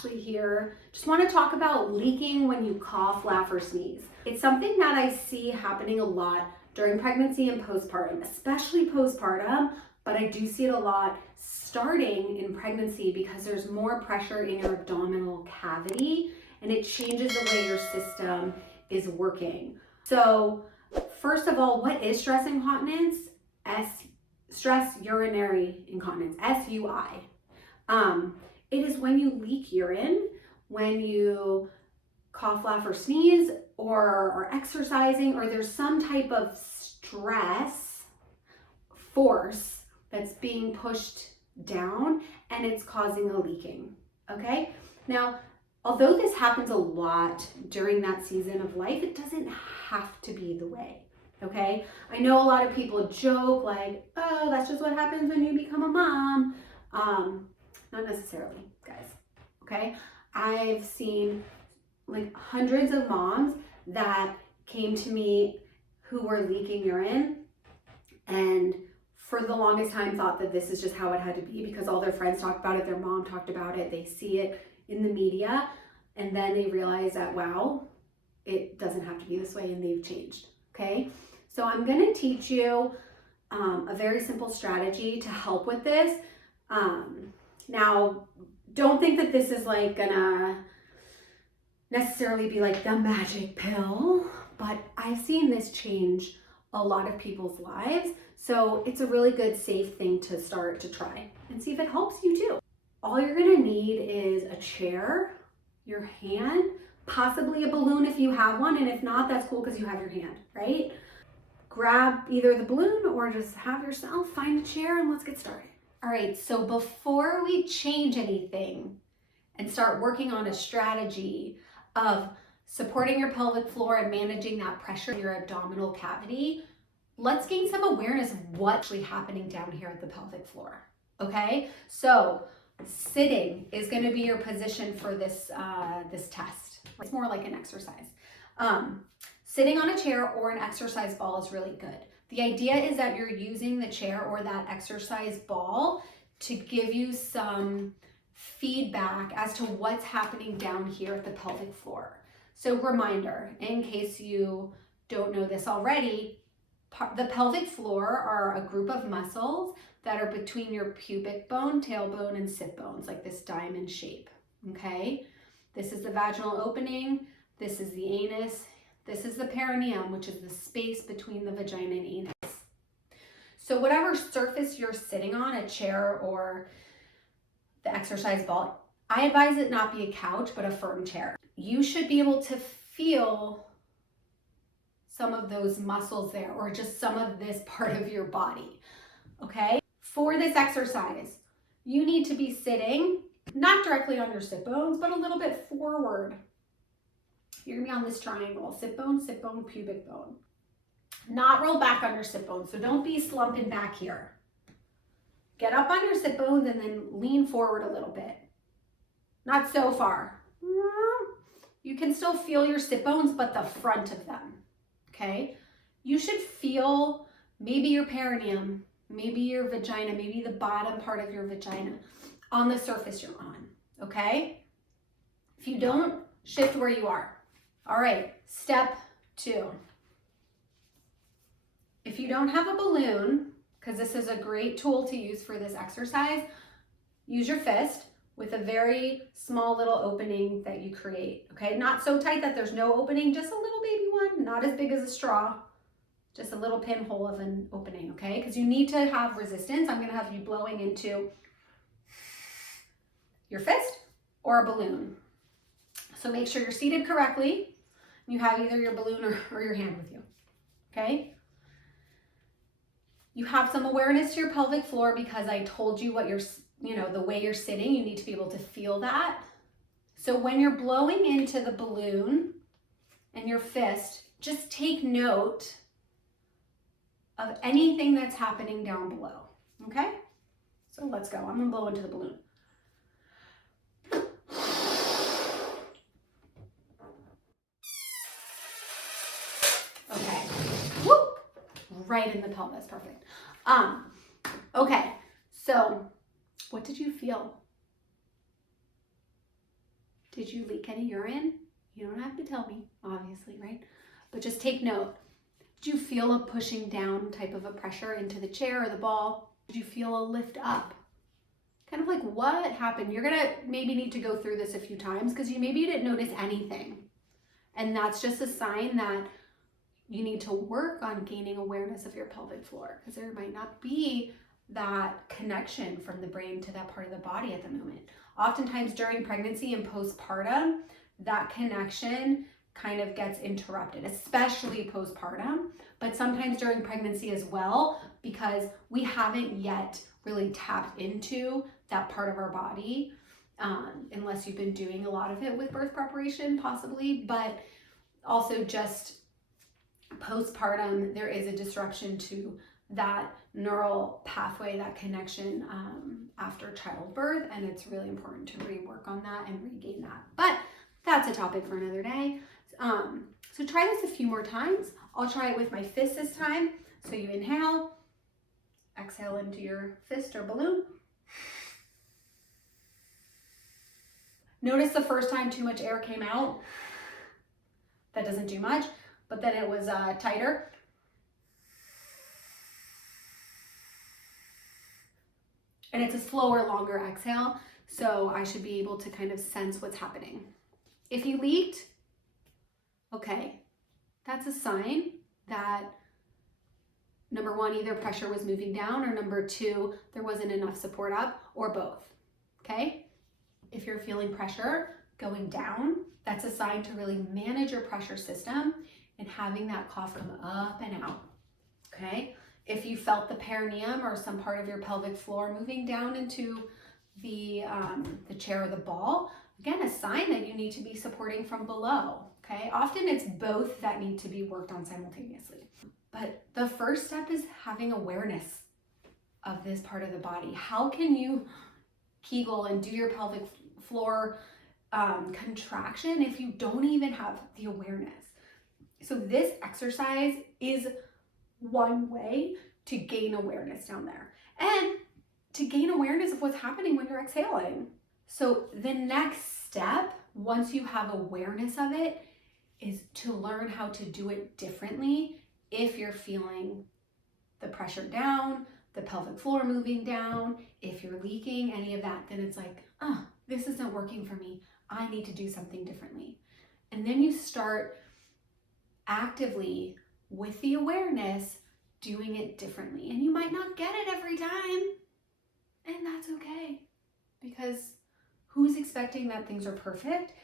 Ashley here. Just want to talk about leaking when you cough, laugh, or sneeze. It's something that I see happening a lot during pregnancy and postpartum, especially postpartum, but I do see it a lot starting in pregnancy because there's more pressure in your abdominal cavity and it changes the way your system is working. So first of all, what is stress incontinence? Stress urinary incontinence, SUI. It is when you leak urine, when you cough, laugh, or sneeze, or are exercising, or there's some type of stress force that's being pushed down and it's causing a leaking, okay? Now, although this happens a lot during that season of life, it doesn't have to be the way, okay? I know a lot of people joke like, oh, that's just what happens when you become a mom. Not necessarily, guys, okay? I've seen like hundreds of moms that came to me who were leaking urine and for the longest time thought that this is just how it had to be because all their friends talked about it, their mom talked about it, they see it in the media, and then they realize that, wow, it doesn't have to be this way and they've changed, okay? So I'm gonna teach you a very simple strategy to help with this. Now, don't think that this is like gonna necessarily be like the magic pill, but I've seen this change a lot of people's lives. So it's a really good, safe thing to start to try and see if it helps you too. All you're gonna need is a chair, your hand, possibly a balloon if you have one, and if not, that's cool because you have your hand, right? Grab either the balloon or just have yourself find a chair and let's get started. All right, so before we change anything and start working on a strategy of supporting your pelvic floor and managing that pressure in your abdominal cavity, let's gain some awareness of what's actually happening down here at the pelvic floor, okay? So sitting is gonna be your position for this, this test. It's more like an exercise. Sitting on a chair or an exercise ball is really good. The idea is that you're using the chair or that exercise ball to give you some feedback as to what's happening down here at the pelvic floor. So reminder, in case you don't know this already, the pelvic floor are a group of muscles that are between your pubic bone, tailbone, and sit bones, like this diamond shape, okay? This is the vaginal opening, this is the anus, this is the perineum, which is the space between the vagina and anus. So whatever surface you're sitting on, a chair or the exercise ball, I advise it not be a couch, but a firm chair. You should be able to feel some of those muscles there or just some of this part of your body, okay? For this exercise, you need to be sitting, not directly on your sit bones, but a little bit forward. You're gonna be on this triangle, sit bone, pubic bone. Not roll back on your sit bones, so don't be slumping back here. Get up on your sit bones and then lean forward a little bit. Not so far. You can still feel your sit bones, but the front of them, okay? You should feel maybe your perineum, maybe your vagina, maybe the bottom part of your vagina on the surface you're on, okay? If you don't, shift where you are. All right, step 2. If you don't have a balloon, because this is a great tool to use for this exercise, use your fist with a very small little opening that you create, okay? Not so tight that there's no opening, just a little baby one, not as big as a straw, just a little pinhole of an opening, okay? Because you need to have resistance. I'm gonna have you blowing into your fist or a balloon. So make sure you're seated correctly. You have either your balloon or your hand with you, okay? You have some awareness to your pelvic floor because I told you what you're, the way you're sitting, you need to be able to feel that. So when you're blowing into the balloon and your fist, just take note of anything that's happening down below, okay? So let's go. I'm gonna blow into the balloon. Okay, whoop, right in the pelvis, perfect. Okay, so what did you feel? Did you leak any urine? You don't have to tell me, obviously, right? But just take note. Did you feel a pushing down type of a pressure into the chair or the ball? Did you feel a lift up? Kind of like what happened? You're gonna maybe need to go through this a few times because maybe you didn't notice anything. And that's just a sign that you need to work on gaining awareness of your pelvic floor because there might not be that connection from the brain to that part of the body at the moment. Oftentimes during pregnancy and postpartum, that connection kind of gets interrupted, especially postpartum, but sometimes during pregnancy as well, because we haven't yet really tapped into that part of our body, unless you've been doing a lot of it with birth preparation, possibly, but also just postpartum, there is a disruption to that neural pathway, that connection after childbirth, and it's really important to rework on that and regain that. But that's a topic for another day. So try this a few more times. I'll try it with my fist this time. So you inhale, exhale into your fist or balloon. Notice the first time too much air came out. That doesn't do much, but then it was tighter. And it's a slower, longer exhale, so I should be able to kind of sense what's happening. If you leaked, okay, that's a sign that number one, either pressure was moving down, or number two, there wasn't enough support up, or both, okay? If you're feeling pressure going down, that's a sign to really manage your pressure system and having that cough come up and out, okay? If you felt the perineum or some part of your pelvic floor moving down into the chair or the ball, again, a sign that you need to be supporting from below, okay? Often it's both that need to be worked on simultaneously. But the first step is having awareness of this part of the body. How can you Kegel and do your pelvic floor contraction if you don't even have the awareness? So this exercise is one way to gain awareness down there and to gain awareness of what's happening when you're exhaling. So the next step, once you have awareness of it, is to learn how to do it differently. If you're feeling the pressure down, the pelvic floor moving down, if you're leaking, any of that, then it's like, this isn't working for me. I need to do something differently. And then you start actively, with the awareness, doing it differently. And you might not get it every time, and that's okay, because who's expecting that things are perfect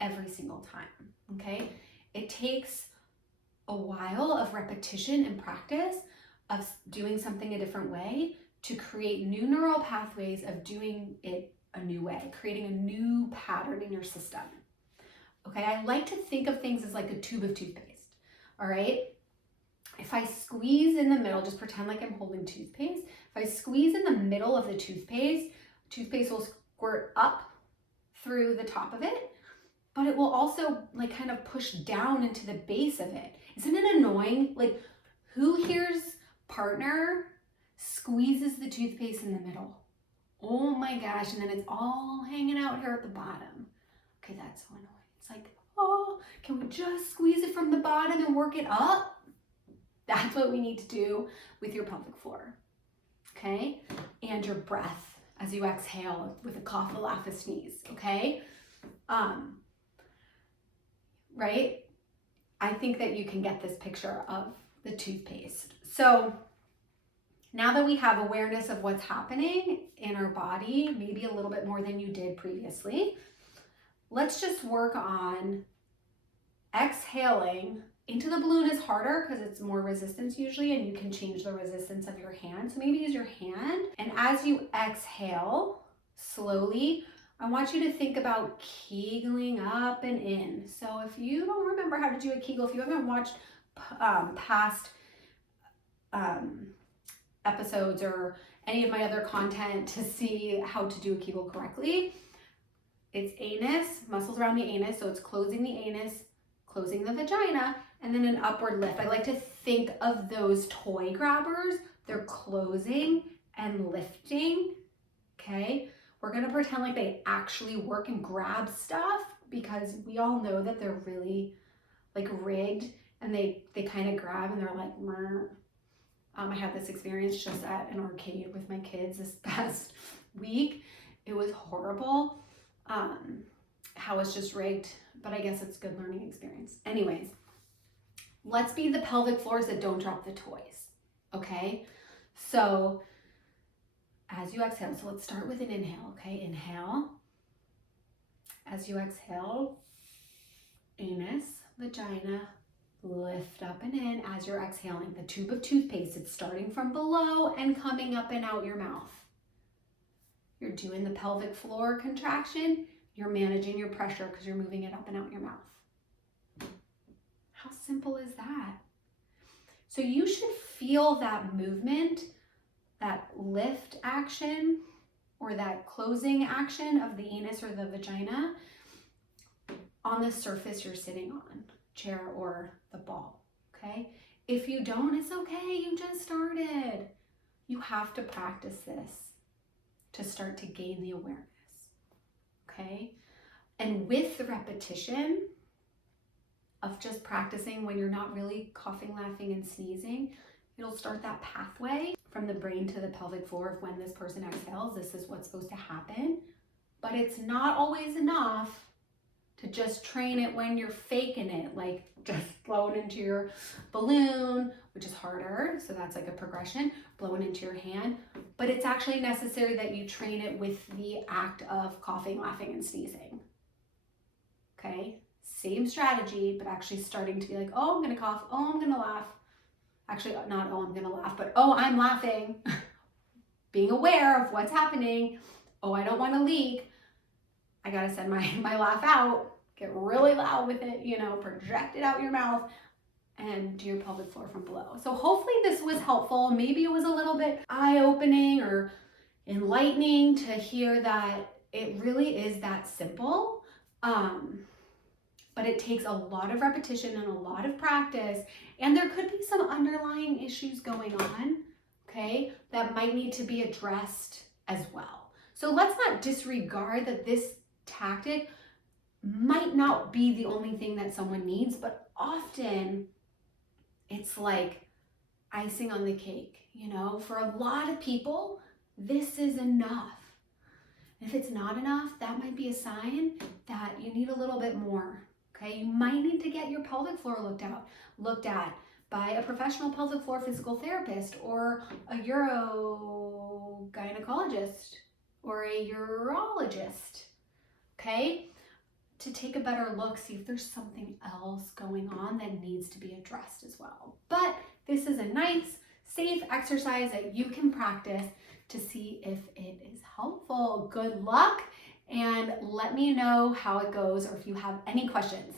every single time, okay? It takes a while of repetition and practice of doing something a different way to create new neural pathways of doing it a new way, creating a new pattern in your system. Okay, I like to think of things as like a tube of toothpaste, all right? If I squeeze in the middle, just pretend like I'm holding toothpaste. If I squeeze in the middle of the toothpaste will squirt up through the top of it, but it will also like kind of push down into the base of it. Isn't it annoying? Like, who here's partner squeezes the toothpaste in the middle? Oh my gosh, and then it's all hanging out here at the bottom. Okay, that's so annoying. It's like, oh, can we just squeeze it from the bottom and work it up? That's what we need to do with your pelvic floor, okay? And your breath as you exhale with a cough, a laugh, a sneeze, okay? Right? I think that you can get this picture of the toothpaste. So now that we have awareness of what's happening in our body, maybe a little bit more than you did previously, let's just work on exhaling. Into the balloon is harder because it's more resistance usually, and you can change the resistance of your hand. So maybe use your hand, and as you exhale slowly, I want you to think about Kegeling up and in. So if you don't remember how to do a Kegel, if you haven't watched past episodes or any of my other content to see how to do a Kegel correctly, it's anus, muscles around the anus, so it's closing the anus, closing the vagina, and then an upward lift. I like to think of those toy grabbers. They're closing and lifting, okay? We're gonna pretend like they actually work and grab stuff, because we all know that they're really like rigged and they kind of grab and they're like, Meh. I had this experience just at an arcade with my kids this past week. It was horrible how it's just rigged, but I guess it's a good learning experience. Anyways, let's be the pelvic floors that don't drop the toys, okay? So as you exhale, so let's start with an inhale, okay? Inhale. As you exhale, anus, vagina, lift up and in as you're exhaling. The tube of toothpaste, it's starting from below and coming up and out your mouth. You're doing the pelvic floor contraction. You're managing your pressure because you're moving it up and out your mouth. How simple is that? So you should feel that movement, that lift action, or that closing action of the anus or the vagina on the surface you're sitting on, chair or the ball, okay? If you don't, it's okay, you just started. You have to practice this to start to gain the awareness, okay? And with the repetition of just practicing when you're not really coughing, laughing, and sneezing, it'll start that pathway from the brain to the pelvic floor of when this person exhales, this is what's supposed to happen. But it's not always enough to just train it when you're faking it, like just blowing into your balloon, which is harder. So that's like a progression, blowing into your hand. But it's actually necessary that you train it with the act of coughing, laughing, and sneezing. Okay? Same strategy, but actually starting to be like, oh, I'm gonna cough, oh, I'm gonna laugh. Actually, not, oh, I'm gonna laugh, but oh, I'm laughing. Being aware of what's happening. Oh, I don't wanna leak. I gotta send my laugh out. Get really loud with it, you know, project it out your mouth and do your pelvic floor from below. So hopefully this was helpful. Maybe it was a little bit eye-opening or enlightening to hear that it really is that simple. But it takes a lot of repetition and a lot of practice, and there could be some underlying issues going on, okay, that might need to be addressed as well. So let's not disregard that this tactic might not be the only thing that someone needs, but often it's like icing on the cake, you know? For a lot of people, this is enough. If it's not enough, that might be a sign that you need a little bit more. Okay, you might need to get your pelvic floor looked at by a professional pelvic floor physical therapist or a urogynecologist or a urologist, okay? To take a better look, see if there's something else going on that needs to be addressed as well. But this is a nice, safe exercise that you can practice to see if it is helpful. Good luck, and let me know how it goes or if you have any questions.